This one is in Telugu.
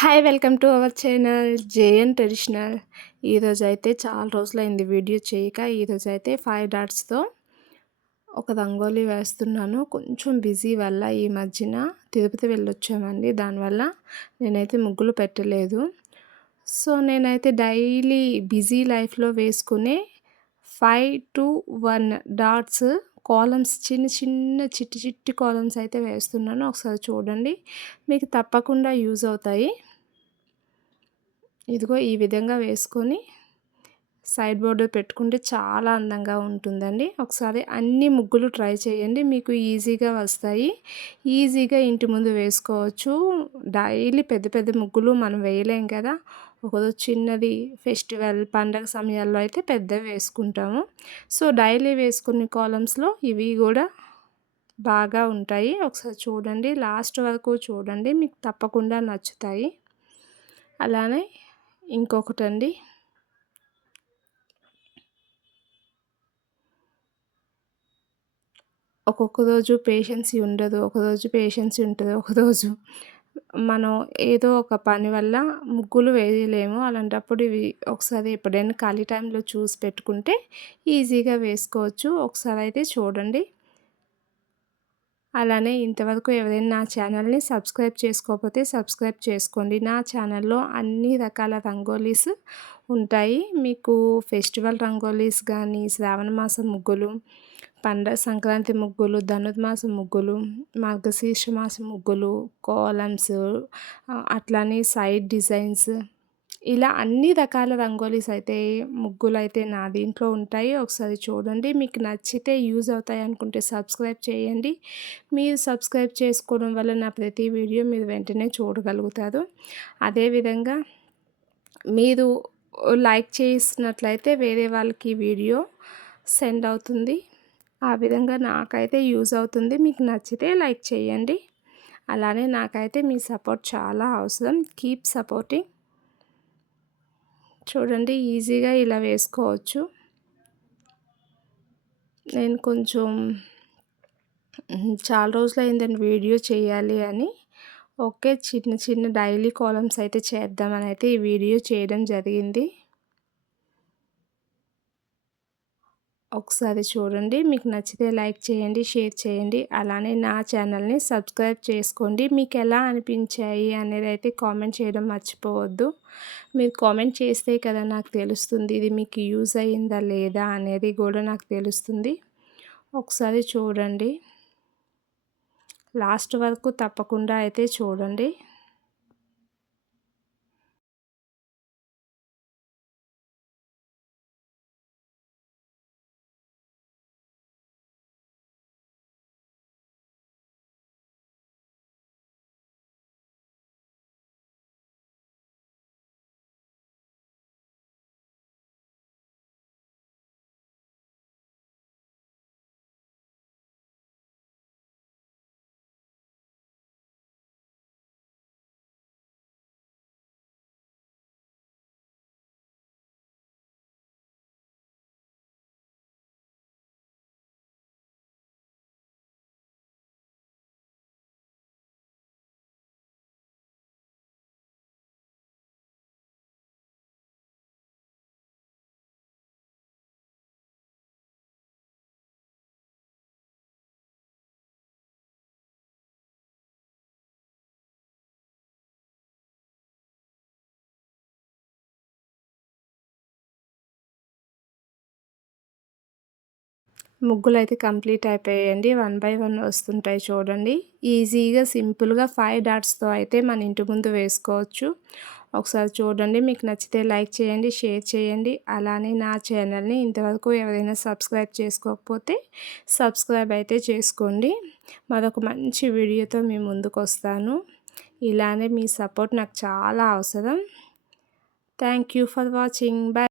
Hi welcome to our channel JN traditional. ఈరోజైతే చాలా రోజులైంది వీడియో చేయక. ఈరోజైతే 5 డాట్స్‌తో ఒక రంగోలీ వేస్తున్నాను. కొంచెం బిజీ వల్ల ఈ మధ్యన తిరుపతి వెళ్ళొచ్చామండి. దానివల్ల నేనైతే ముగ్గులు పెట్టలేదు. సో నేనైతే డైలీ బిజీ లైఫ్‌లో వేసుకునే 5-1 డాట్స్ కాలమ్స్, చిన్న చిన్న చిట్టి చిట్టి కాలమ్స్ అయితే వేస్తున్నాను. ఒకసారి చూడండి, మీకు తప్పకుండా యూజ్ అవుతాయి. ఇదిగో ఈ విధంగా వేసుకొని సైడ్ బోర్డర్ పెట్టుకుంటే చాలా అందంగా ఉంటుందండి. ఒకసారి అన్ని ముగ్గులు ట్రై చేయండి, మీకు ఈజీగా వస్తాయి. ఈజీగా ఇంటి ముందు వేసుకోవచ్చు. డైలీ పెద్ద పెద్ద ముగ్గులు మనం వేయలేం కదా. ఒకరోజు చిన్నది ఫెస్టివల్ పండగ సమయాల్లో అయితే పెద్దవి వేసుకుంటాము. సో డైలీ వేసుకునే కాలమ్స్లో ఇవి కూడా బాగా ఉంటాయి. ఒకసారి చూడండి, లాస్ట్ వరకు చూడండి, మీకు తప్పకుండా నచ్చుతాయి. అలానే ఇంకొకటండి, ఒక్కొక్క రోజు పేషెన్సీ ఉండదు, ఒకరోజు పేషెన్సీ ఉంటుంది, ఒకరోజు మనం ఏదో ఒక పని వల్ల ముగ్గులు వేయలేము. అలాంటప్పుడు ఇవి ఒకసారి ఎప్పుడైనా ఖాళీ టైంలో చూసి పెట్టుకుంటే ఈజీగా వేసుకోవచ్చు. ఒకసారి అయితే చూడండి. అలానే ఇంతవరకు ఎవరైనా నా ఛానల్ని సబ్స్క్రైబ్ చేసుకోకపోతే సబ్స్క్రైబ్ చేసుకోండి. నా ఛానల్లో అన్ని రకాల రంగోలీస్ ఉంటాయి. మీకు ఫెస్టివల్ రంగోలీస్ కానీ, శ్రావణ మాసం ముగ్గులు, సంక్రాంతి ముగ్గులు, ధనుర్మాసం ముగ్గులు, మార్గశీర్ష మాసం ముగ్గులు, కాలమ్స్, అట్లానే సైడ్ డిజైన్స్, ఇలా అన్ని రకాల రంగోలీస్ అయితే ముగ్గులైతే నా దీంట్లో ఉంటాయి. ఒకసారి చూడండి, మీకు నచ్చితే యూజ్ అవుతాయి అనుకుంటే సబ్స్క్రైబ్ చేయండి. మీరు సబ్స్క్రైబ్ చేసుకోవడం వల్ల నా ప్రతి వీడియో మీరు వెంటనే చూడగలుగుతారు. అదేవిధంగా మీరు లైక్ చేసినట్లయితే వేరే వాళ్ళకి వీడియో సెండ్ అవుతుంది. ఆ విధంగా నాకైతే యూజ్ అవుతుంది. మీకు నచ్చితే లైక్ చేయండి. అలానే నాకైతే మీ సపోర్ట్ చాలా అవసరం. Keep supporting. చూడండి, ఈజీగా ఇలా వేసుకోవచ్చు. నేను కొంచెం చాలా రోజులైందని వీడియో చేయాలి అని ఓకే, చిన్న చిన్న డైలీ కాలమ్స్ అయితే చేద్దామని అయితే ఈ వీడియో చేయడం జరిగింది. ఒకసారి చూడండి, మీకు నచ్చితే లైక్ చేయండి, షేర్ చేయండి. అలానే నా ఛానల్ని సబ్స్క్రైబ్ చేసుకోండి. మీకు ఎలా అనిపించాయి అనేది అయితే కామెంట్ చేయడం మర్చిపోవద్దు. మీరు కామెంట్ చేస్తే కదా నాకు తెలుస్తుంది ఇది మీకు యూజ్ అయ్యిందా లేదా అనేది కూడా నాకు తెలుస్తుంది. ఒకసారి చూడండి, లాస్ట్ వరకు తప్పకుండా అయితే చూడండి. ముగ్గులు అయితే కంప్లీట్ అయిపోయాయండి. 1 బై 1 వస్తుంటాయి చూడండి. ఈజీగా సింపుల్గా 5 డాట్స్తో అయితే మన ఇంటి ముందు వేసుకోవచ్చు. ఒకసారి చూడండి, మీకు నచ్చితే లైక్ చేయండి, షేర్ చేయండి. అలానే నా ఛానల్ని ఇంతవరకు ఎవరైనా సబ్స్క్రైబ్ చేసుకోకపోతే సబ్స్క్రైబ్ అయితే చేసుకోండి. మరొక మంచి వీడియోతో మీ ముందుకు వస్తాను. ఇలానే మీ సపోర్ట్ నాకు చాలా అవసరం. Thank you for watching. By.